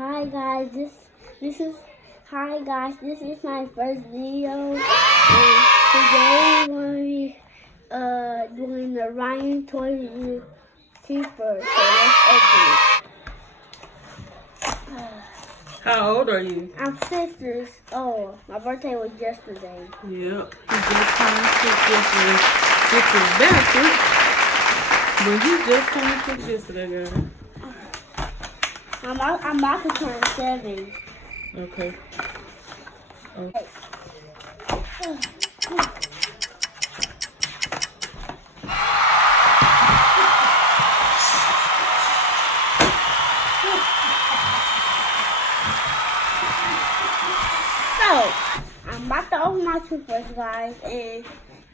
Hi guys, this is my first video, and today we're going to be doing the Ryan toy Toothbrush. So let's open it. How old are you? I'm 6 years old. My birthday was yesterday. Yep, he just turned 6 yesterday. 6 is backwards, but he just turned 6 yesterday, girl. I'm about to turn 7. Okay. Okay. So, I'm about to open my toothbrush, guys, and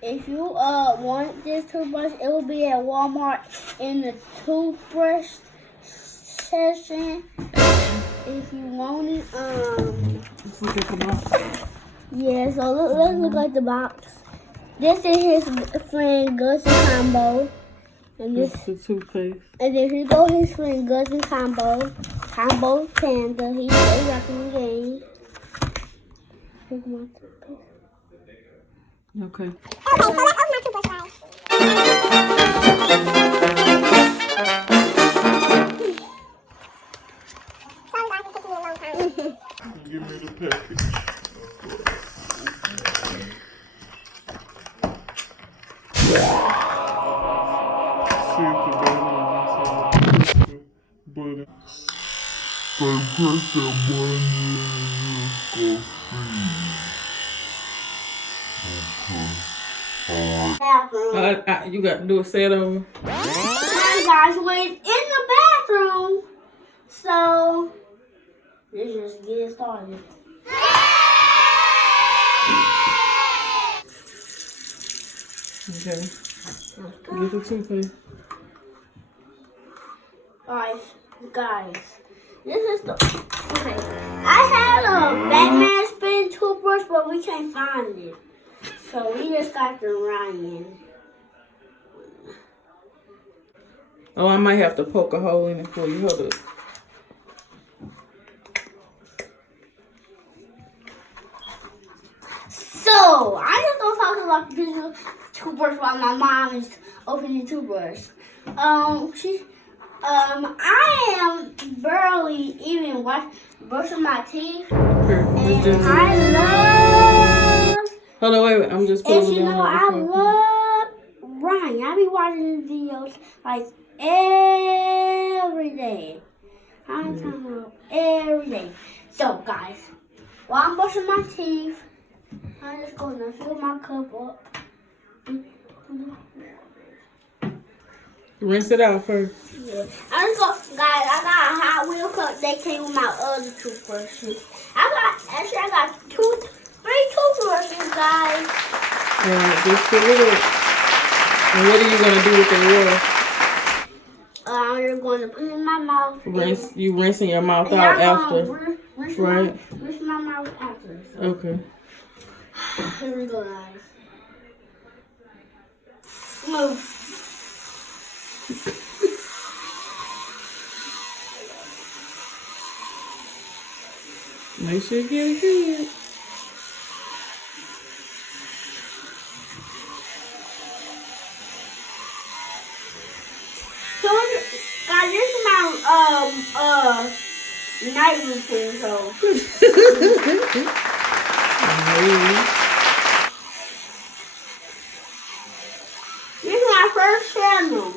if you want this toothbrush, it will be at Walmart in the toothbrush section. If you want it, Let's look at the box. yeah, so let's look at the box. This is his friend Gus and Combo. And This is the toothpaste. And then here go his friend Gus and Combo. Combo Panda. He's rocking the game. Here's my toothpaste. Okay. Okay, so that was my toothbrush, guys. Sorry guys, it's taking me a long time. Give me the package. See if the baby is but they put that money in and just go see. Bathroom. You got to do a set over. Hi guys, we're in the bathroom. So let's just get started. Okay. Get the toothpaste. Guys, this is the okay. I had a Batman spin toothbrush, but we can't find it. So we just got the Ryan. Oh, I might have to poke a hole in it for you. Hold up. So I just gonna talk about this toothbrush while my mom is opening the toothbrush. I am barely even brushing my teeth, and I love. Hold on, wait. I'm just And pulling you it know, I love Ryan. I be watching his videos like every day. I'm talking about every day. So guys, while I'm brushing my teeth, I'm just gonna fill my cup up. Rinse it out first. Yeah. I'm just gonna, guys, I got a Hot Wheel cup. They came with my other toothbrushes. I got three toothbrushes, guys. Alright, just fill it up. And what are you gonna do with the water? I'm just gonna put it in my mouth. You rinsing your mouth out after, right? Rinse my mouth after. So. Okay. Here we go, guys. Move. Make sure you get it good. So, guys, this is my night routine. So. This is my first channel.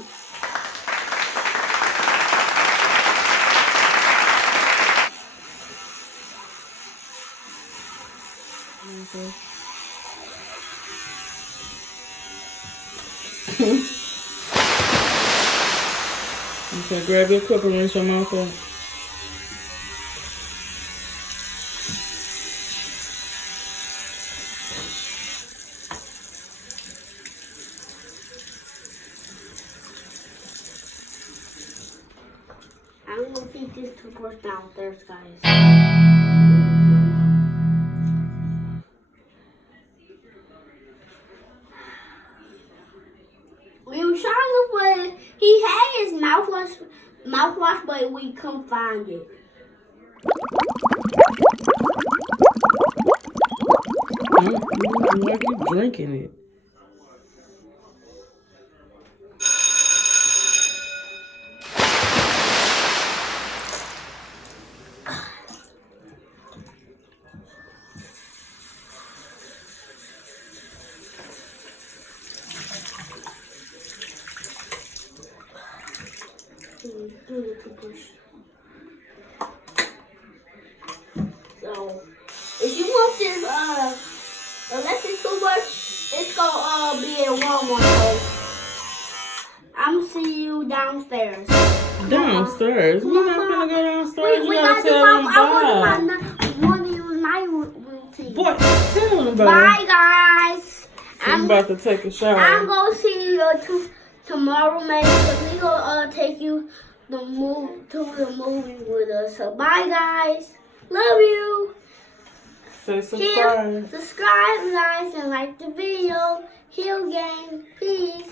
Okay. Okay, grab your cup and rinse your mouth out. I'm gonna keep this toothbrush downstairs, guys. We were trying to find. He had his mouthwash, but we couldn't find it. Why you drinking it? Do the toothbrush. So, if you want this electric toothbrush, it's gonna be in Walmart. So, I'm see you downstairs. Downstairs? We're not gonna go downstairs. We You gotta do tell them my morning night routine. Boy, tell them about Bye, guys. I'm about to take a shower. I'm gonna see you tomorrow, maybe. We gonna take you to the movie with us. So bye, guys. Love you. Say subscribe. Subscribe, guys, and like the video. Hill Gang, peace.